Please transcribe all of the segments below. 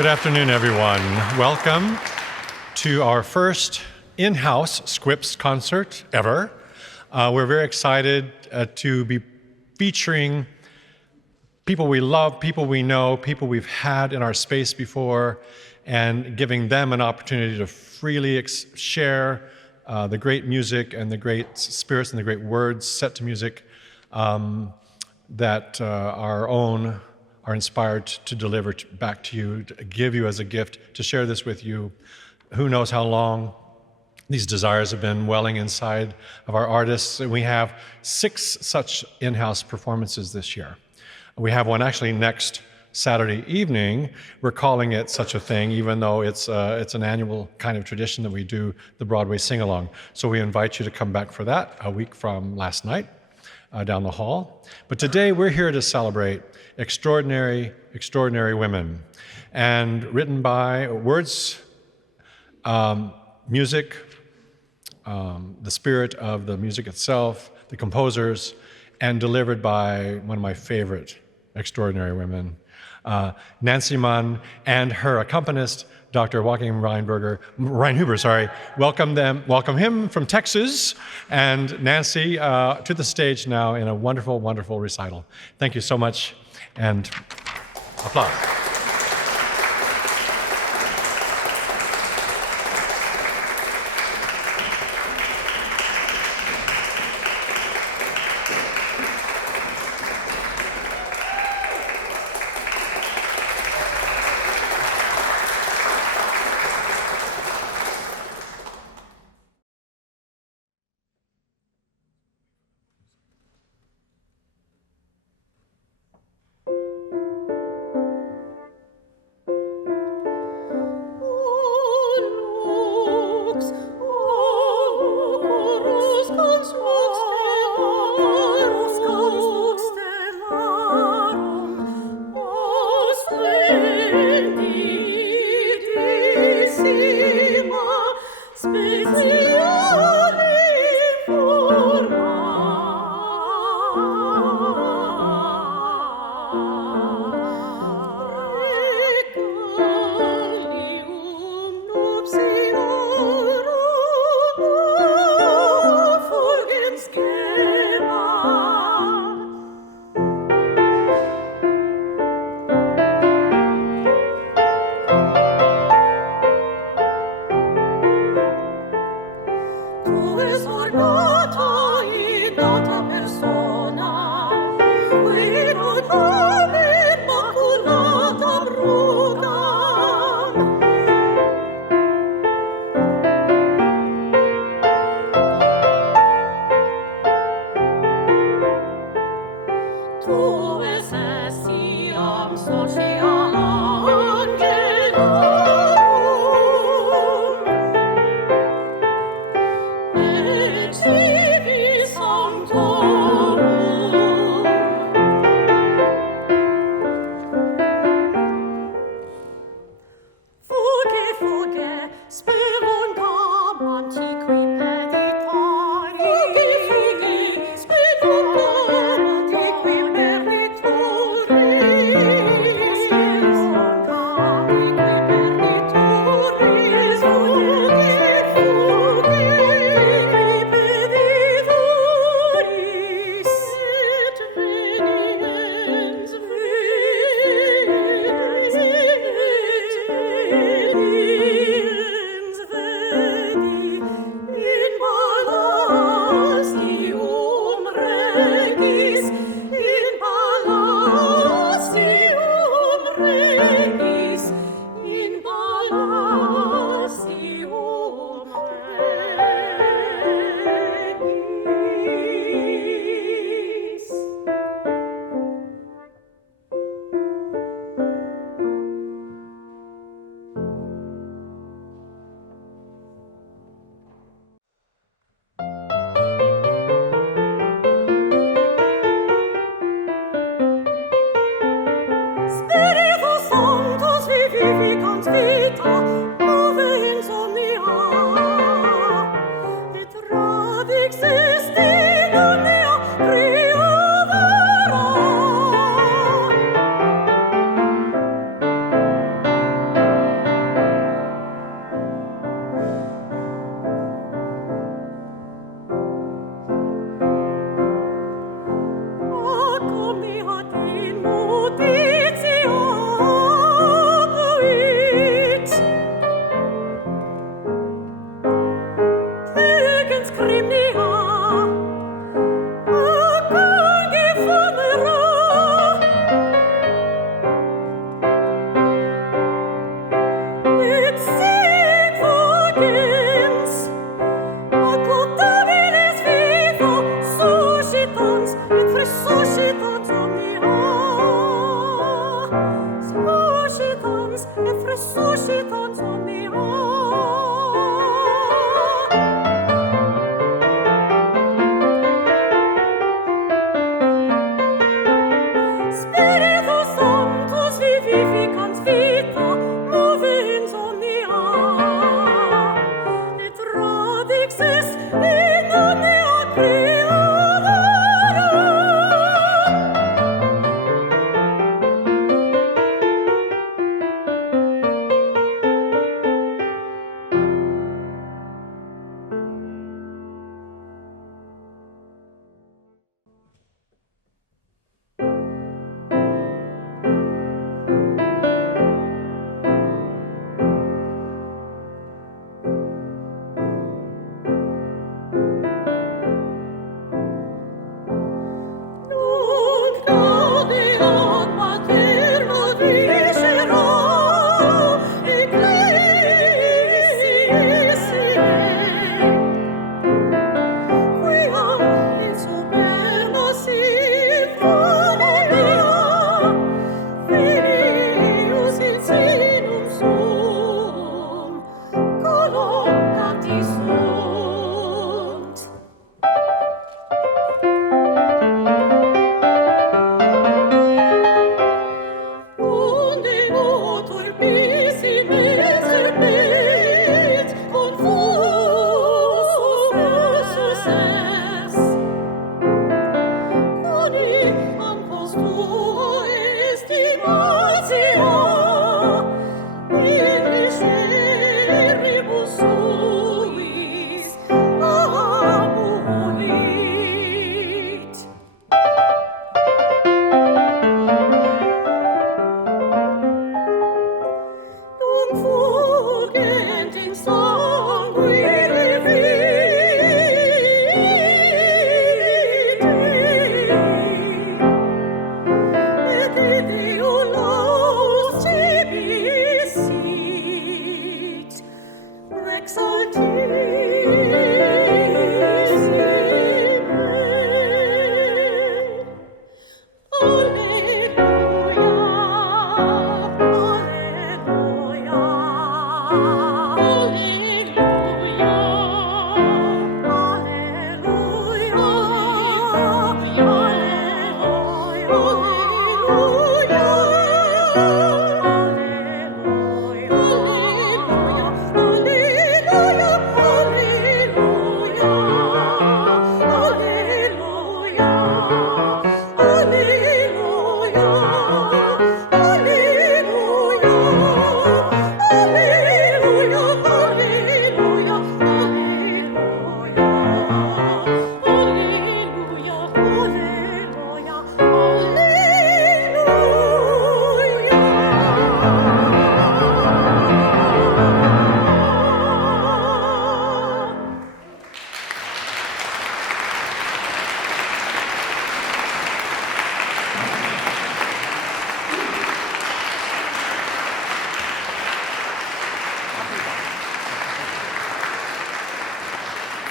Good afternoon, everyone. Welcome to our first in-house SKWPS concert ever. We're very excited to be featuring people we love, people we know, people we've had in our space before, and giving them an opportunity to freely share the great music and the great spirits and the great words set to music that our own are inspired to deliver back to you, to give you as a gift, to share this with you. Who knows how long these desires have been welling inside of our artists. And we have 6 such in-house performances this year. We have one actually next Saturday evening. We're calling it such a thing, even though it's an annual kind of tradition that we do the Broadway sing-along. So we invite you to come back for that a week from last night down the hall. But today we're here to celebrate extraordinary, extraordinary women. And written by words, music, the spirit of the music itself, the composers, and delivered by one of my favorite extraordinary women, Nancy Munn, and her accompanist, Dr. Joachim Reinhuber. Welcome him from Texas, and Nancy to the stage now in a wonderful, wonderful recital. Thank you so much, and applause.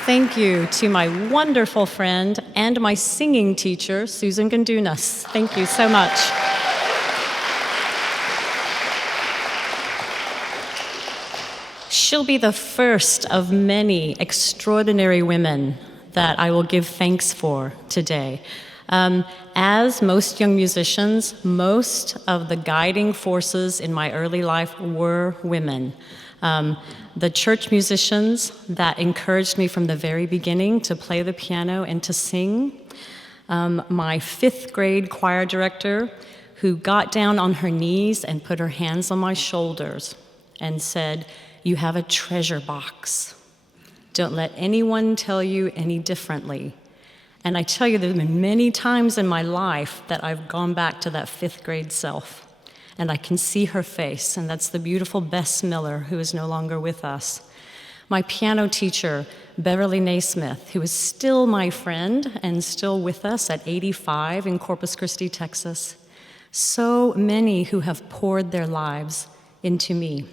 thank you to my wonderful friend and my singing teacher, Susan Gundunas. Thank you so much. She'll be the first of many extraordinary women that I will give thanks for today. As most young musicians, most of the guiding forces in my early life were women. The church musicians that encouraged me from the very beginning to play the piano and to sing. My 5th grade choir director who got down on her knees and put her hands on my shoulders and said, "You have a treasure box. Don't let anyone tell you any differently." And I tell you, there have been many times in my life that I've gone back to that 5th grade self. And I can see her face, and that's the beautiful Bess Miller, who is no longer with us. My piano teacher, Beverly Naismith, who is still my friend and still with us at 85 in Corpus Christi, Texas. So many who have poured their lives into me.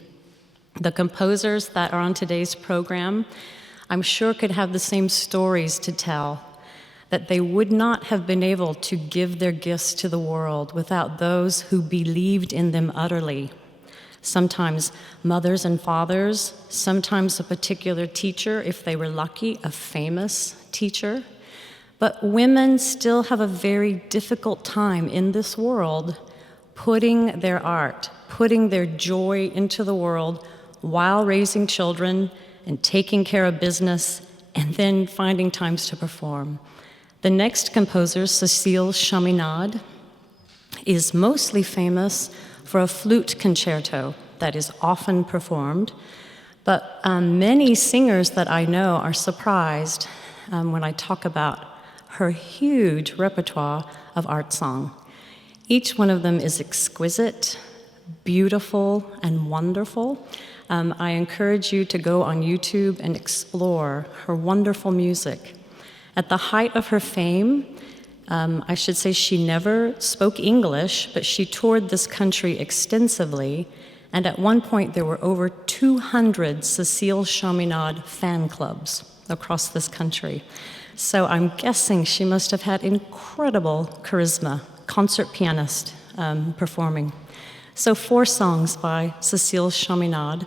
The composers that are on today's program, I'm sure could have the same stories to tell, that they would not have been able to give their gifts to the world without those who believed in them utterly. Sometimes mothers and fathers, sometimes a particular teacher, if they were lucky, a famous teacher. But women still have a very difficult time in this world putting their art, putting their joy into the world while raising children and taking care of business and then finding times to perform. The next composer, Cécile Chaminade, is mostly famous for a flute concerto that is often performed, but many singers that I know are surprised when I talk about her huge repertoire of art song. Each one of them is exquisite, beautiful, and wonderful. I encourage you to go on YouTube and explore her wonderful music. At the height of her fame, I should say she never spoke English, but she toured this country extensively, and at one point there were over 200 Cécile Chaminade fan clubs across this country. So I'm guessing she must have had incredible charisma, concert pianist performing. So 4 songs by Cécile Chaminade.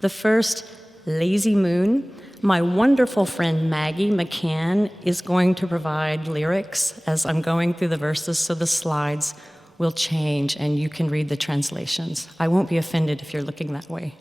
The first, Lazy Moon. My wonderful friend Maggie McCann is going to provide lyrics as I'm going through the verses, so the slides will change and you can read the translations. I won't be offended if you're looking that way.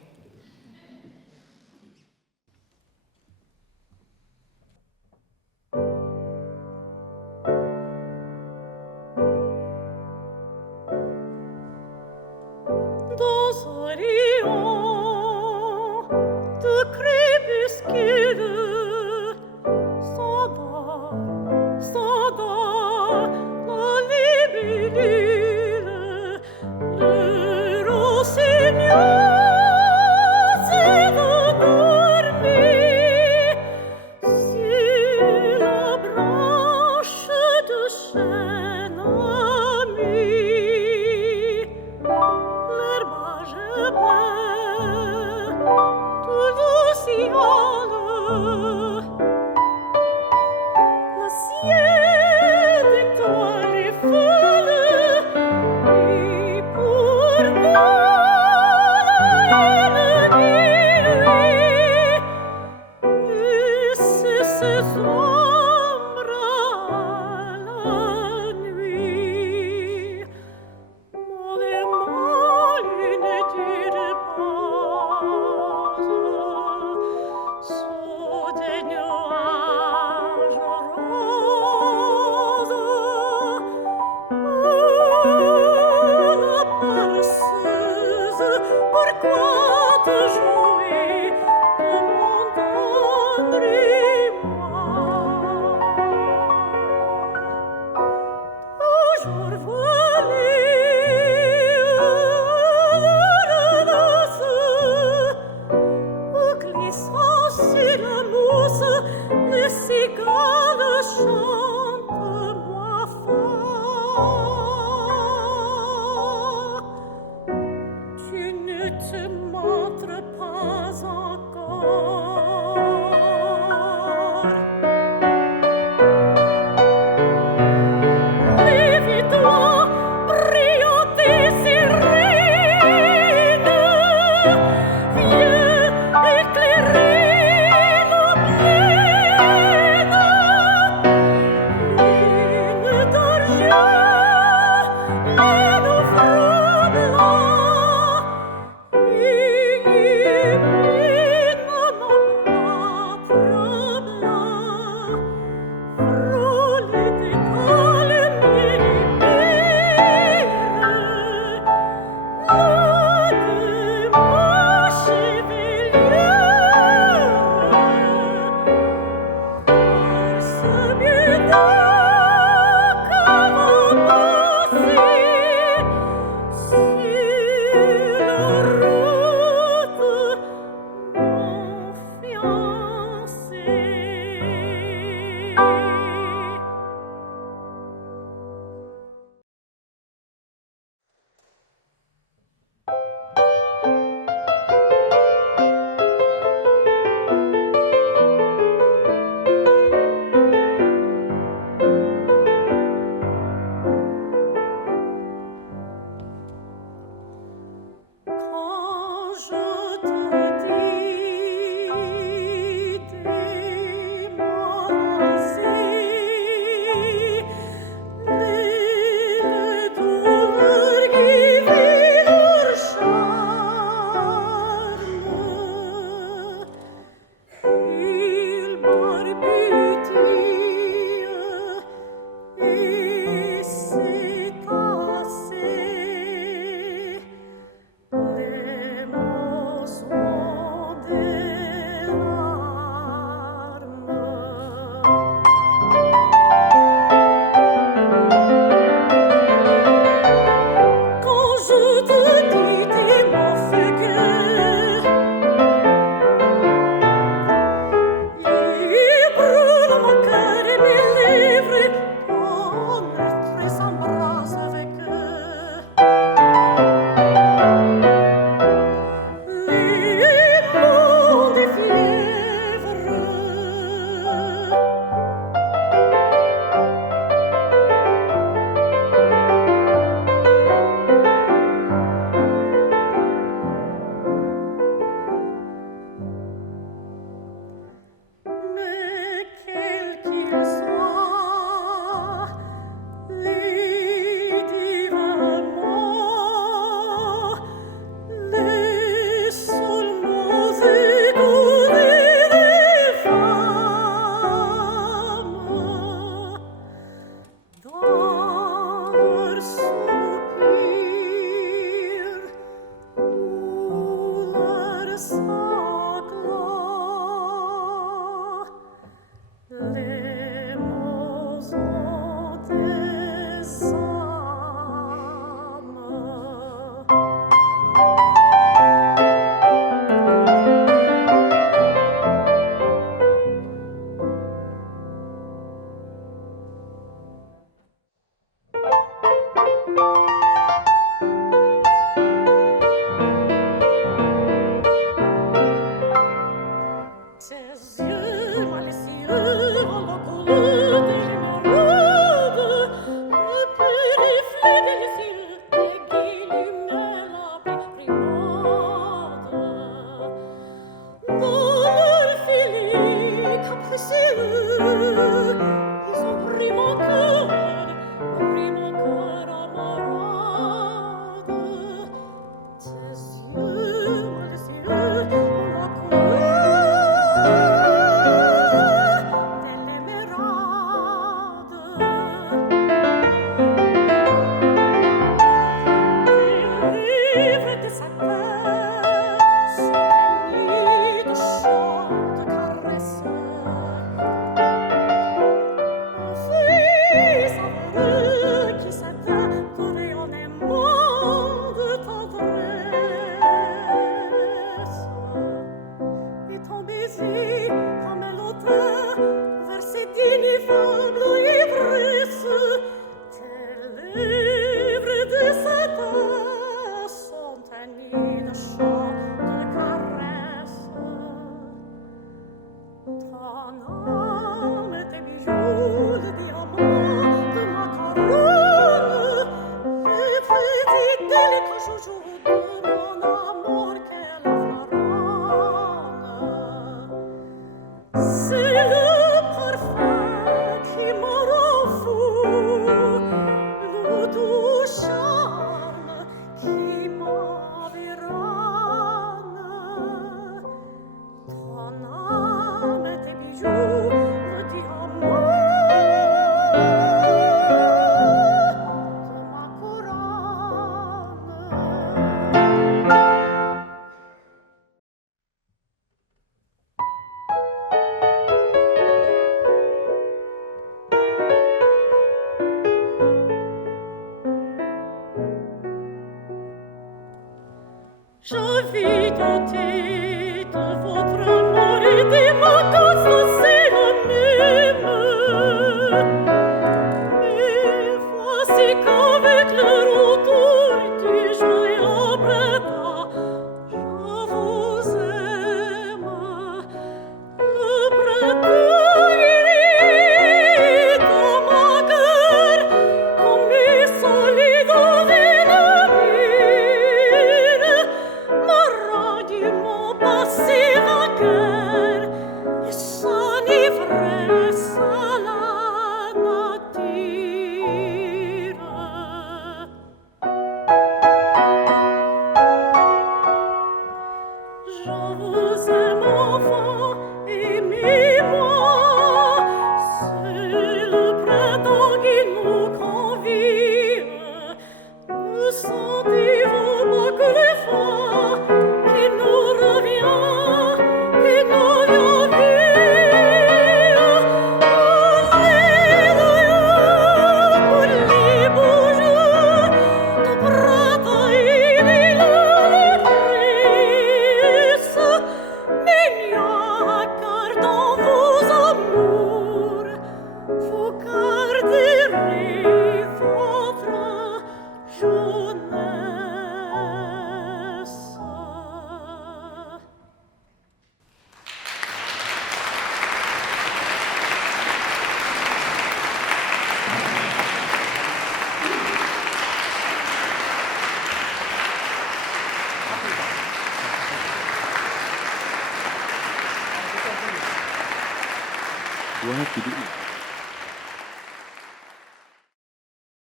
Tu ne te montres pas.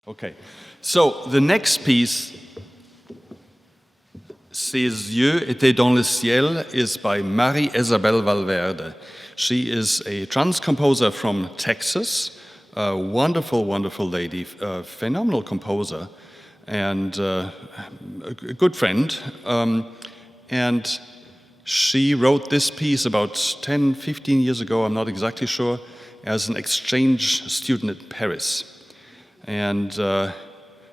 Okay, so the next piece, Ses yeux étaient dans le ciel, is by Marie-Isabelle Valverde. She is a trans composer from Texas, a wonderful, wonderful lady, a phenomenal composer, and a good friend. And she wrote this piece about 10, 15 years ago, I'm not exactly sure, as an exchange student at Paris. And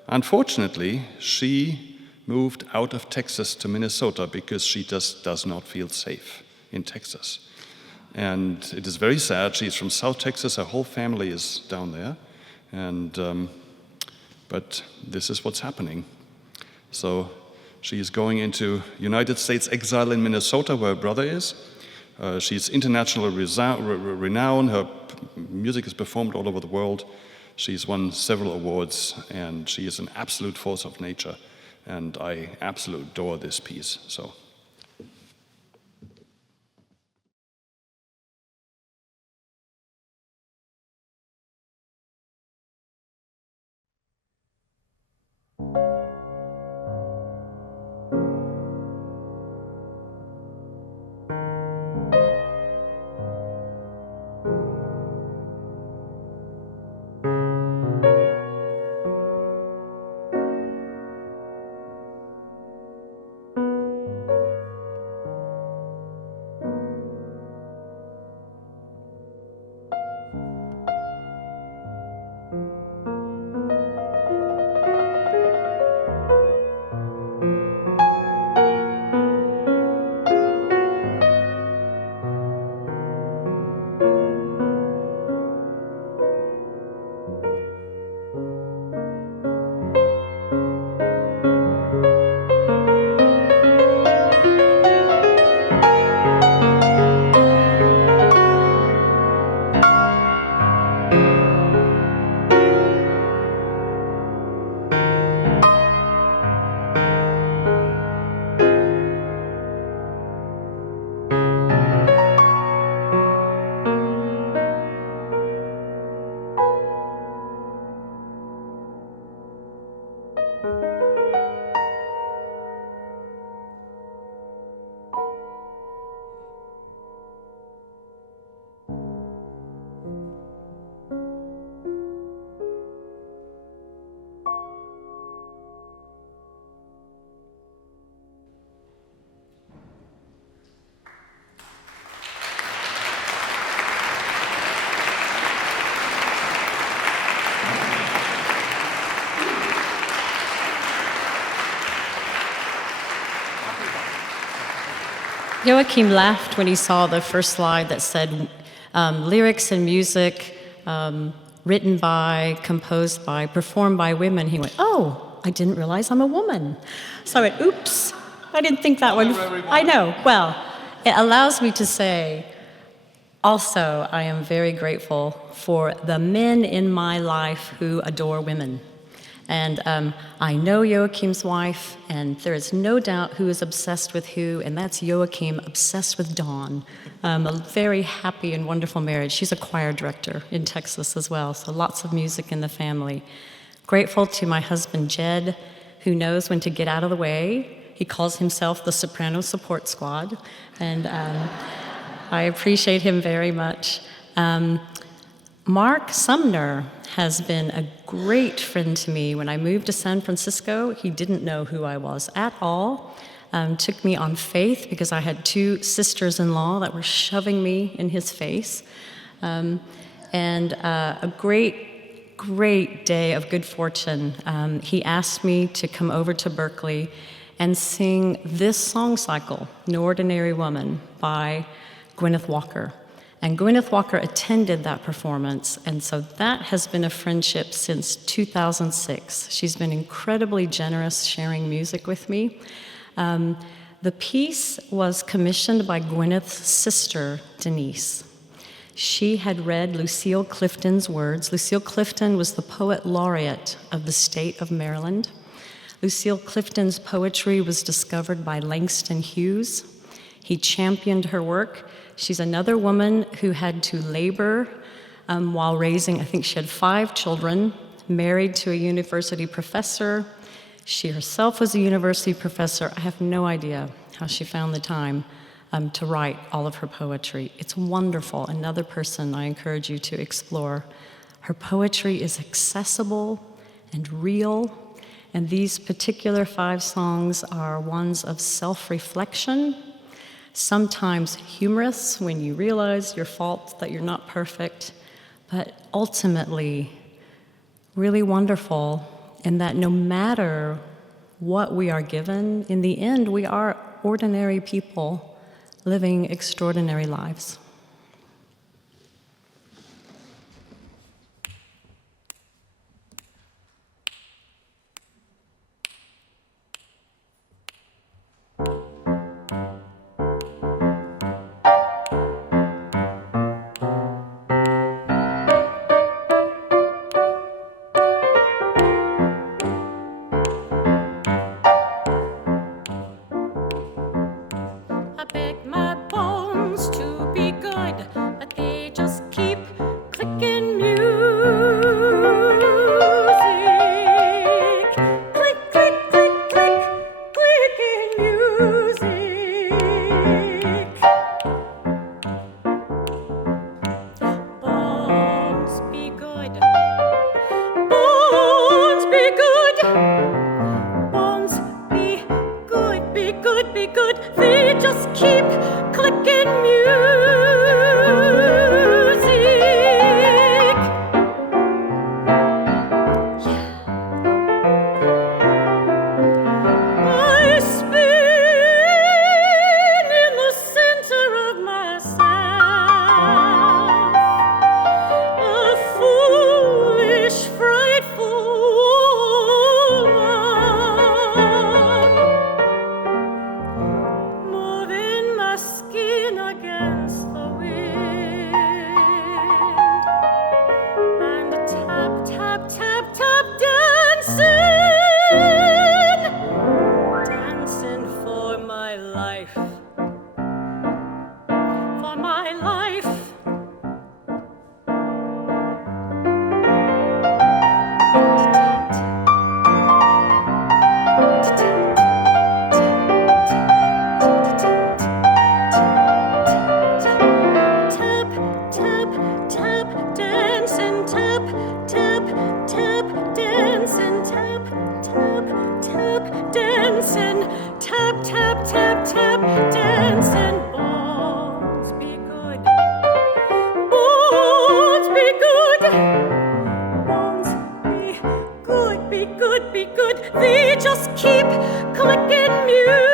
unfortunately, she moved out of Texas to Minnesota because she just does not feel safe in Texas. And it is very sad. She's from South Texas. Her whole family is down there. And but this is what's happening. So she is going into United States exile in Minnesota, where her brother is. She's international renown. Her music is performed all over the world. She's won several awards, and she is an absolute force of nature. And I absolutely adore this piece. So. Joachim laughed when he saw the first slide that said lyrics and music written by, composed by, performed by women. He went, "Oh, I didn't realize I'm a woman." So I went, "Oops, I didn't think that one." I know. Well, it allows me to say, also, I am very grateful for the men in my life who adore women. And I know Joachim's wife, and there is no doubt who is obsessed with who, and that's Joachim obsessed with Dawn. A very happy and wonderful marriage. She's a choir director in Texas as well, so lots of music in the family. Grateful to my husband, Jed, who knows when to get out of the way. He calls himself the Soprano Support Squad, and I appreciate him very much. Mark Sumner has been a great friend to me. When I moved to San Francisco, he didn't know who I was at all. Took me on faith because I had two sisters-in-law that were shoving me in his face. And a great day of good fortune. He asked me to come over to Berkeley and sing this song cycle, "No Ordinary Woman" by Gwyneth Walker. And Gwyneth Walker attended that performance, and so that has been a friendship since 2006. She's been incredibly generous sharing music with me. The piece was commissioned by Gwyneth's sister, Denise. She had read Lucille Clifton's words. Lucille Clifton was the poet laureate of the state of Maryland. Lucille Clifton's poetry was discovered by Langston Hughes. He championed her work. She's another woman who had to labor while raising, I think she had 5 children, married to a university professor. She herself was a university professor. I have no idea how she found the time to write all of her poetry. It's wonderful. Another person I encourage you to explore. Her poetry is accessible and real, and these particular 5 songs are ones of self-reflection, sometimes humorous when you realize your fault, that you're not perfect, but ultimately really wonderful in that no matter what we are given, in the end, we are ordinary people living extraordinary lives. They just keep clicking music.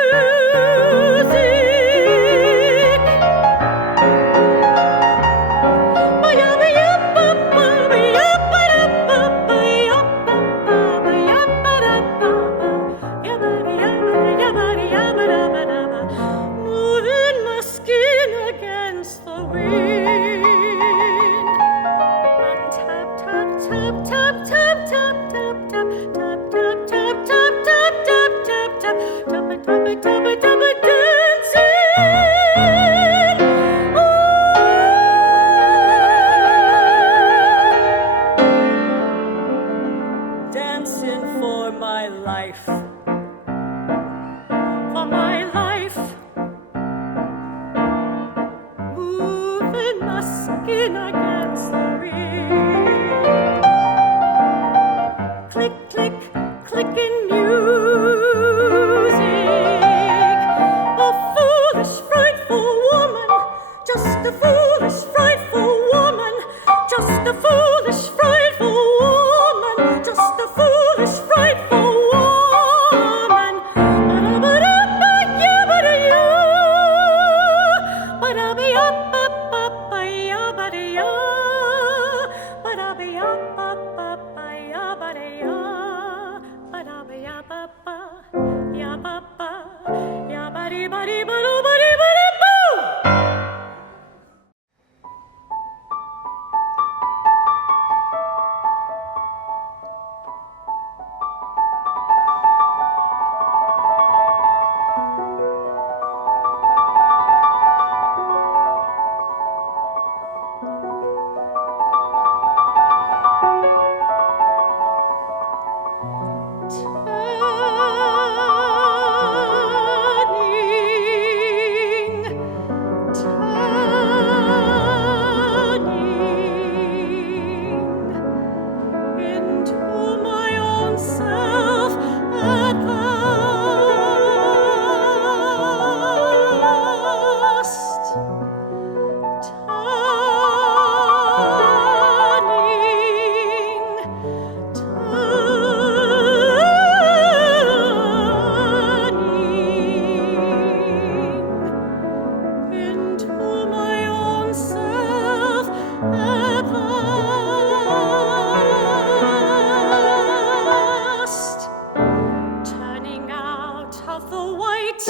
the white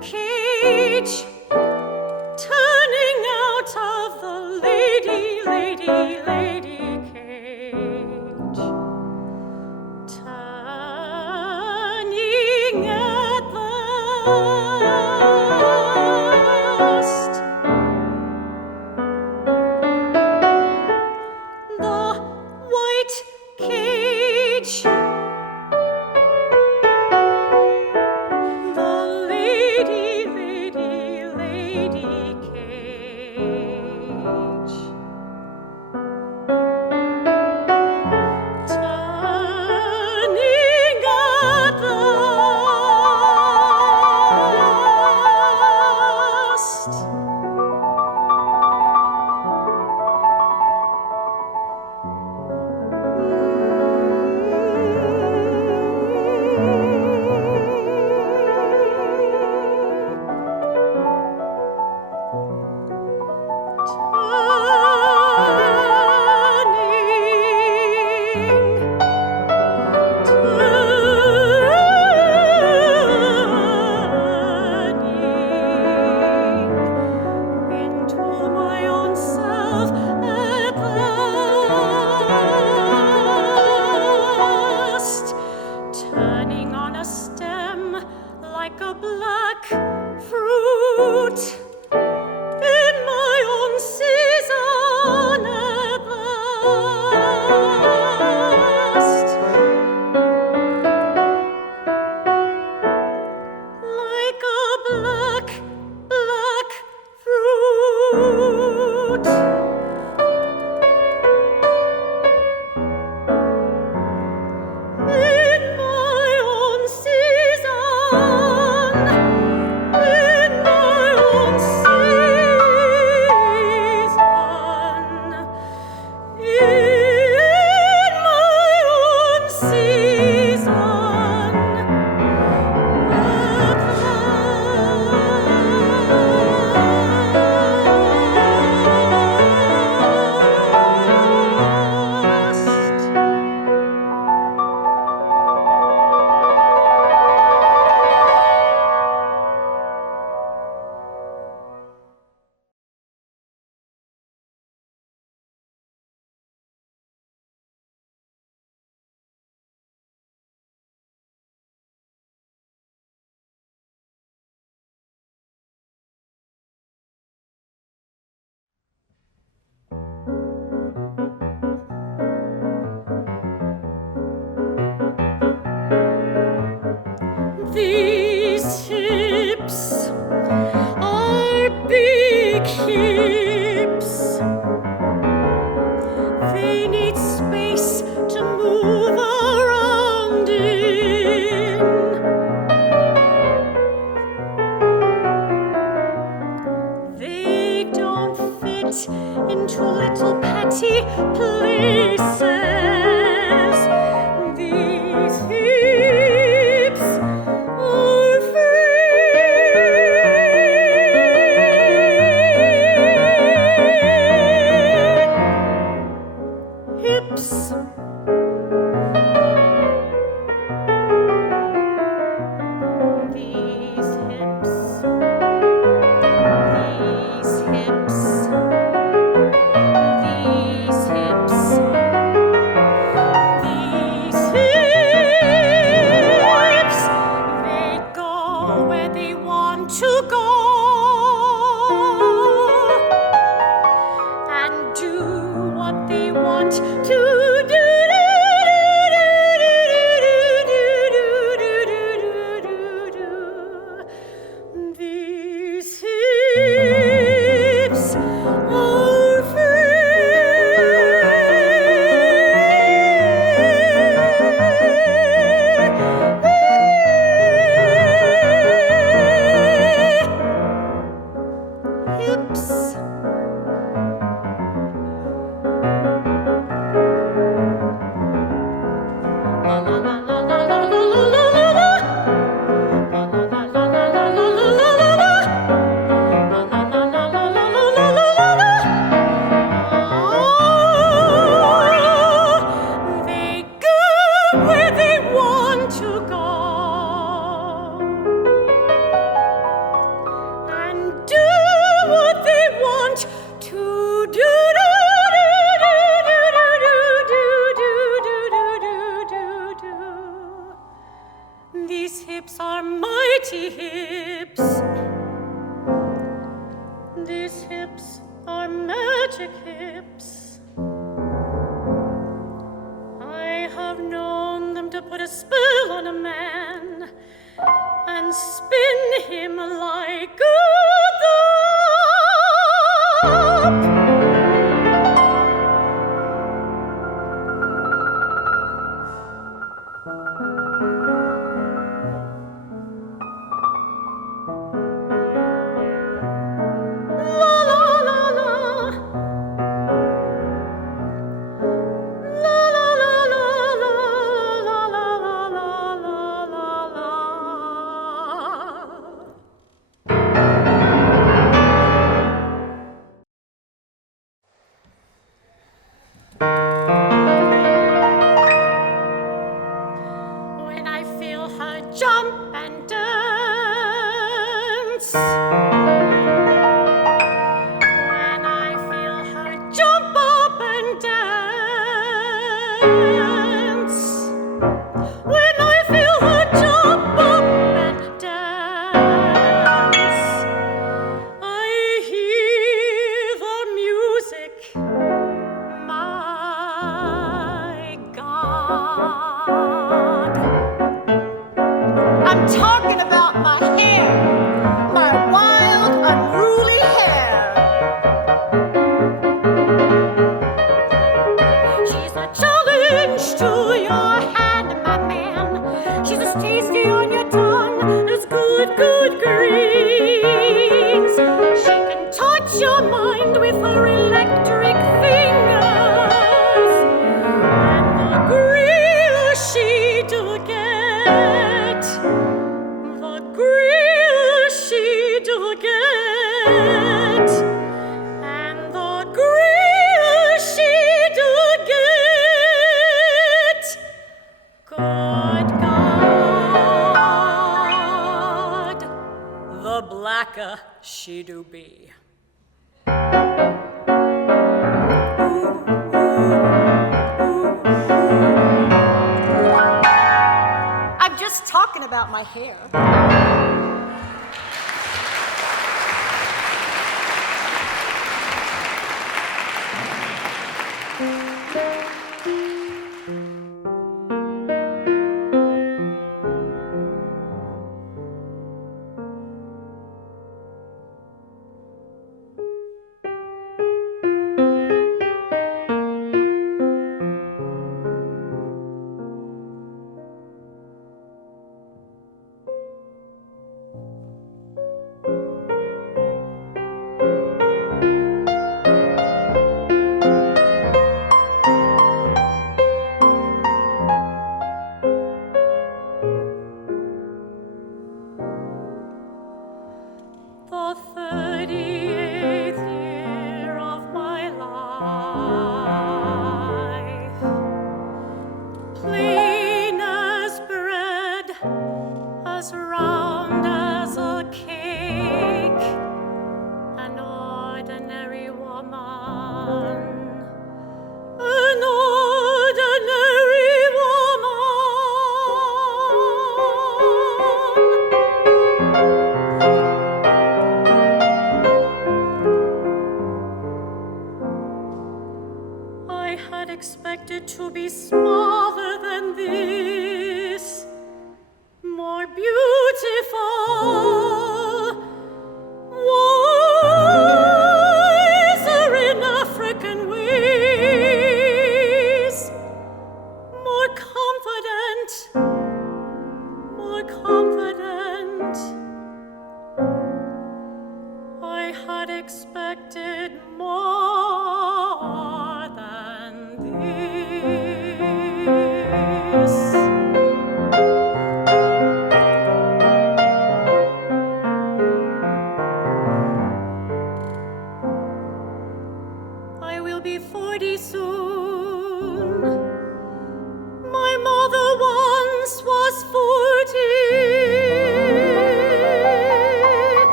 cage, turning out of the lady cage, turning at last. The white cage, the lady cage, turning at last. Into my own self at last, turning on a stem like a black fruit in my own season at last, like a black fruit in my own season, in my own season, in my own season at last. These hips are big hips. They need space to move around in. They don't fit into little petty places. These hips are free. Hips. These hips. These hips. These hips. These hips. They go where they want to go and do what they want to do. These hips are free. these hips are mighty hips. These hips are magic hips. I have known them to put a spell on a man and spin him like a top. She do be. I'm just talking about my hair.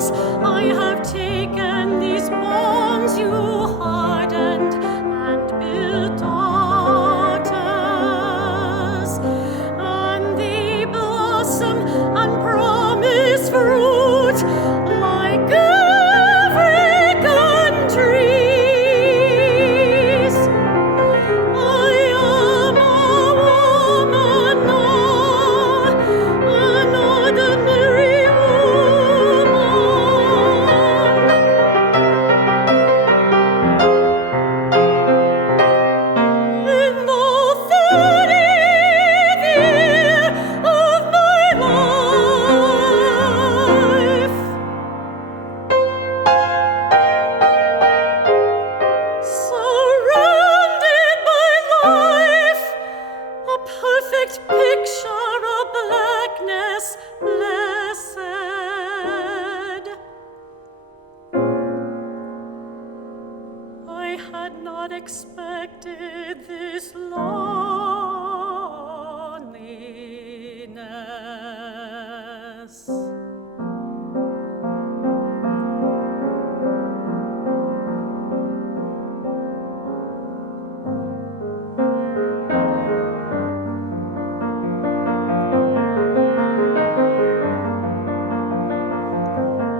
bonds. I have taken these bonds you hardened and built altars, and they blossom and promise fruit like African trees. I am a woman now, an ordinary woman. In the 30th year of my life, surrounded by life, a perfect picture of blackness blessed. I had not expected this loneliness.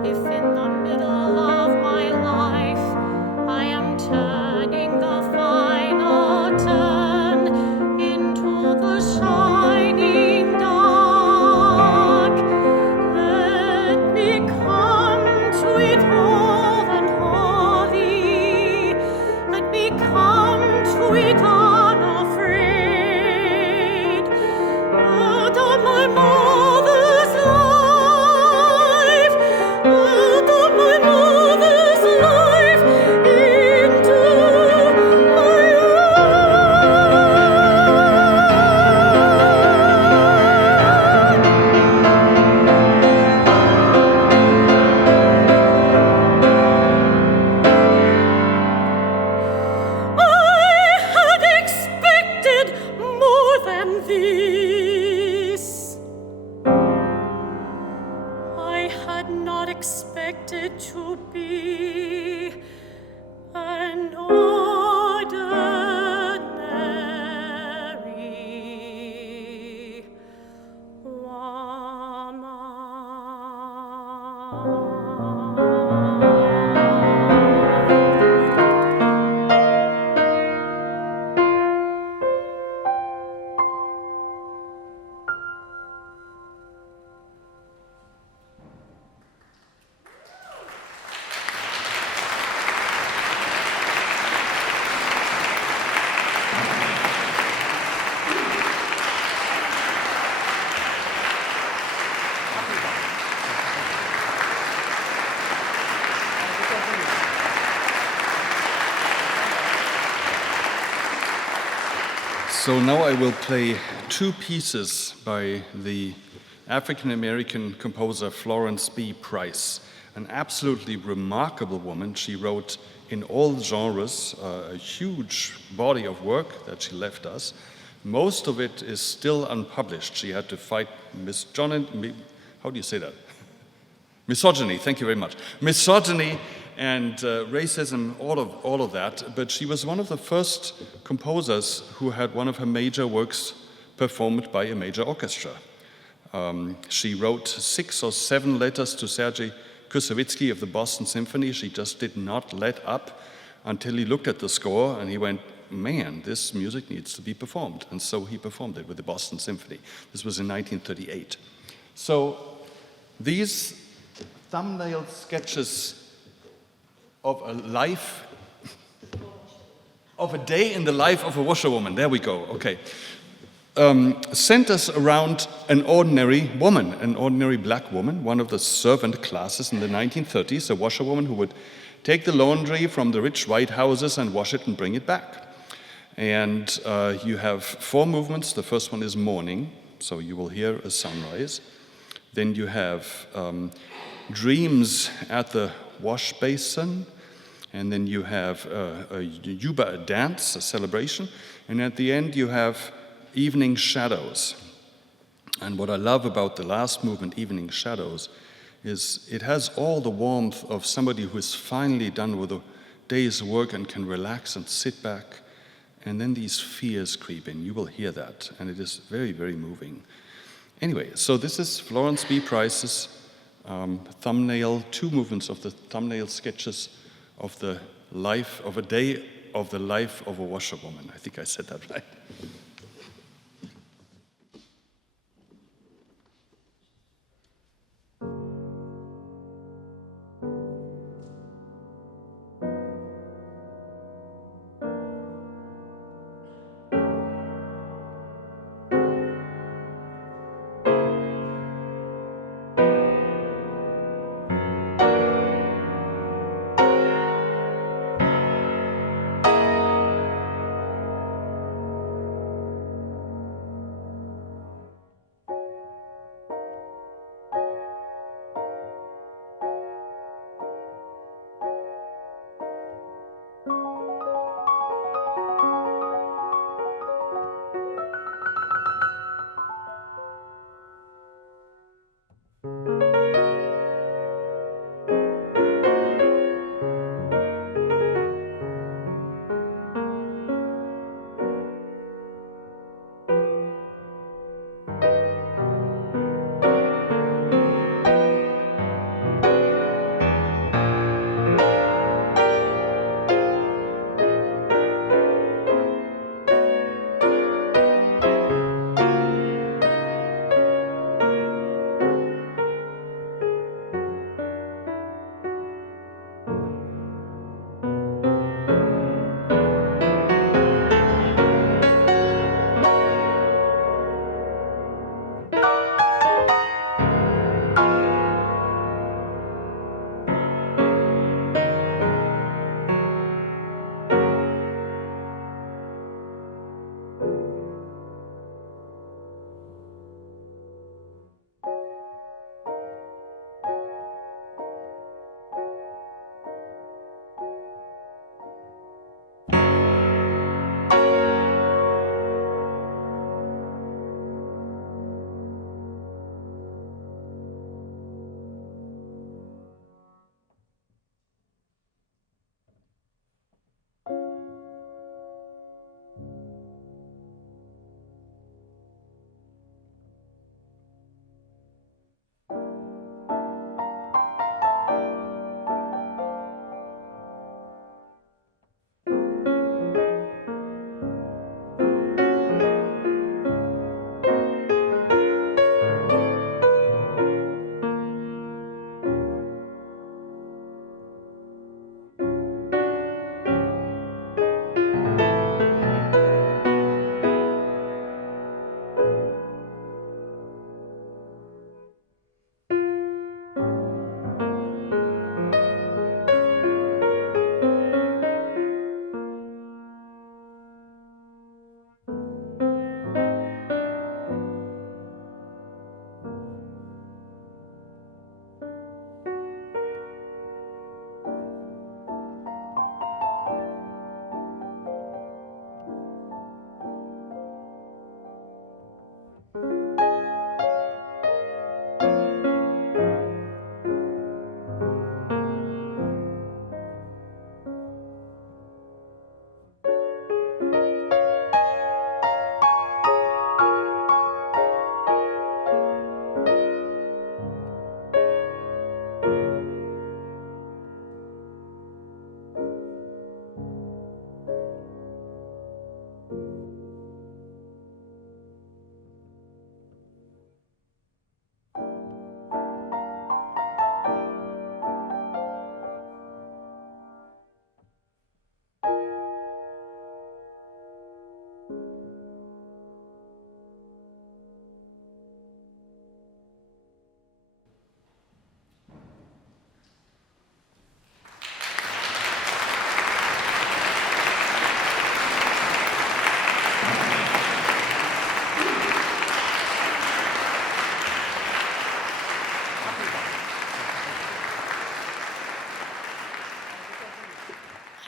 If in the middle of my life I am turning the final turn into the shining dark, let me come to it whole and holy. Let me come to it unafraid. Out of my mother's life, out of my mother's life, into my I had expected more than this. I had not expected to be an ordinary woman. So now I will play two pieces by the African-American composer Florence B. Price, an absolutely remarkable woman. She wrote in all genres, a huge body of work that she left us. Most of it is still unpublished. She had to fight misogyny, thank you very much. Misogyny and racism, all of that. But she was one of the first composers who had one of her major works performed by a major orchestra. She wrote 6 or 7 letters to Sergei Kusevitsky of the Boston Symphony. She just did not let up until he looked at the score and he went, man, this music needs to be performed. And so he performed it with the Boston Symphony. This was in 1938. So these thumbnail sketches of a life, of a day in the life of a washerwoman, there we go, okay, centers around an ordinary woman, an ordinary black woman, one of the servant classes in the 1930s, a washerwoman who would take the laundry from the rich white houses and wash it and bring it back. And you have 4 movements. The first one is morning, so you will hear a sunrise. Then you have dreams at the wash basin, and then you have a yuba, a dance, a celebration, and at the end you have evening shadows. And what I love about the last movement, Evening Shadows, it has all the warmth of somebody who is finally done with a day's work and can relax and sit back, and then these fears creep in. You will hear that, and it is very, very moving. Anyway, so this is Florence B. Price's thumbnail, 2 movements of the thumbnail sketches of the life of a day of the life of a washerwoman. I think I said that right.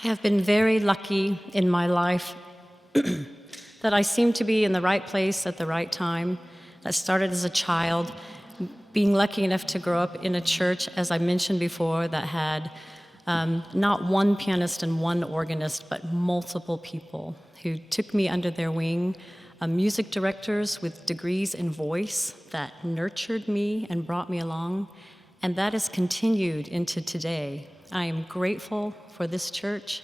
I have been very lucky in my life that I seem to be in the right place at the right time. That started as a child, being lucky enough to grow up in a church, as I mentioned before, that had not one pianist and one organist, but multiple people who took me under their wing, music directors with degrees in voice that nurtured me and brought me along, and that has continued into today. I am grateful for this church.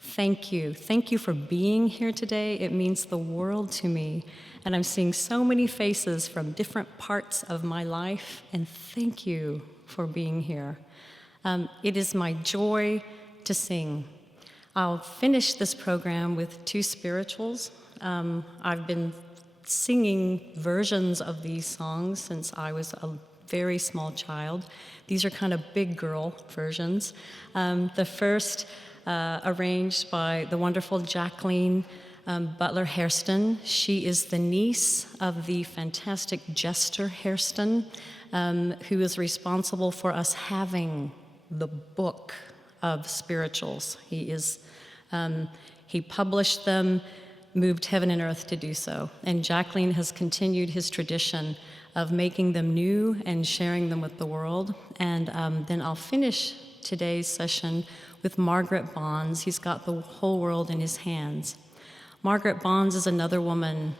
Thank you. Thank you for being here today. It means the world to me. And I'm seeing so many faces from different parts of my life, and thank you for being here. It is my joy to sing. I'll finish this program with two spirituals. I've been singing versions of these songs since I was a very small child. These are kind of big girl versions. The first, arranged by the wonderful Jacqueline Butler Hairston. She is the niece of the fantastic Jester Hairston, who is responsible for us having the book of spirituals. He published them, moved heaven and earth to do so. And Jacqueline has continued his tradition of making them new and sharing them with the world. And then I'll finish today's session with Margaret Bonds. He's got the whole world in his hands. Margaret Bonds is another woman,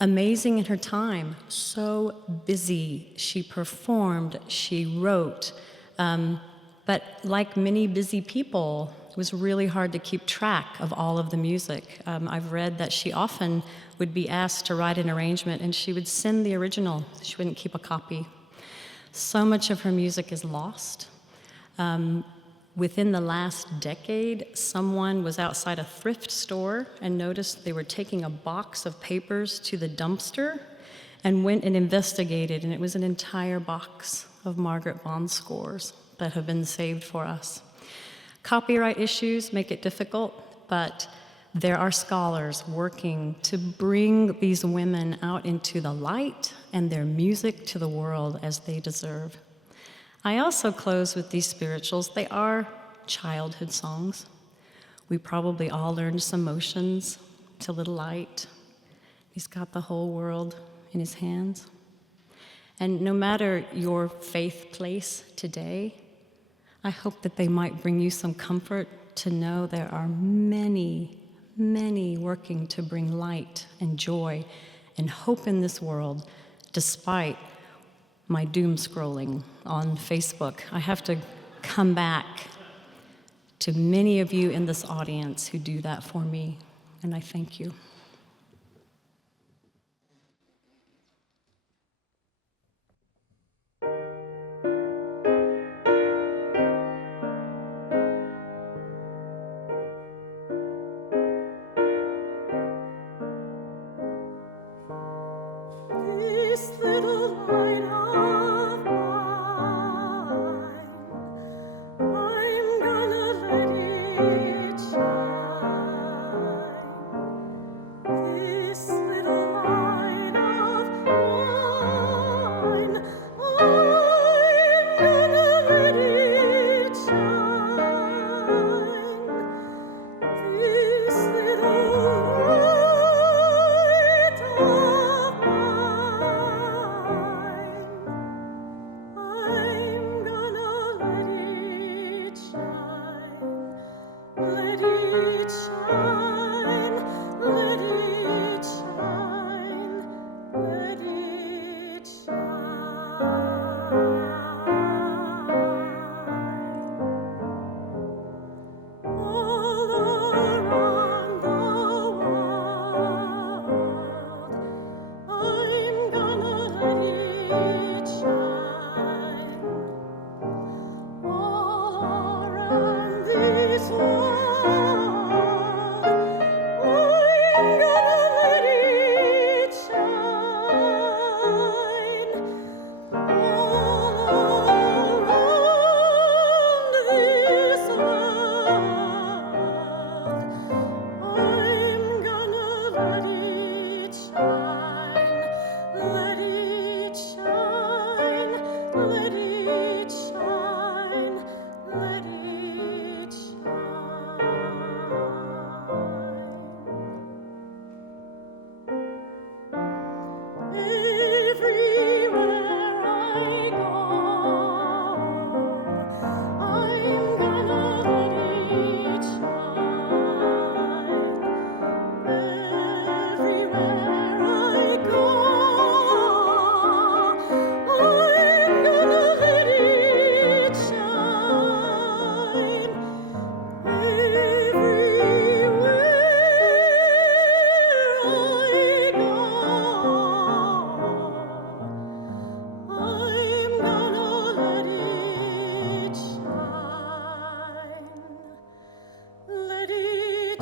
amazing in her time, so busy. She performed, she wrote, but like many busy people, it was really hard to keep track of all of the music. I've read that she often would be asked to write an arrangement and she would send the original. She wouldn't keep a copy. So much of her music is lost. Within the last decade, someone was outside a thrift store and noticed they were taking a box of papers to the dumpster and went and investigated, and it was an entire box of Margaret Bond's scores that have been saved for us. Copyright issues make it difficult, but there are scholars working to bring these women out into the light and their music to the world as they deserve. I also close with these spirituals. They are childhood songs. We probably all learned some motions to Little Light. He's got the whole world in his hands. And no matter your faith place today, I hope that they might bring you some comfort to know there are many, many working to bring light and joy and hope in this world, despite my doom scrolling on Facebook. I have to come back to many of you in this audience who do that for me, and I thank you. This little light of mine, I'm gonna let it shine.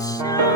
shine.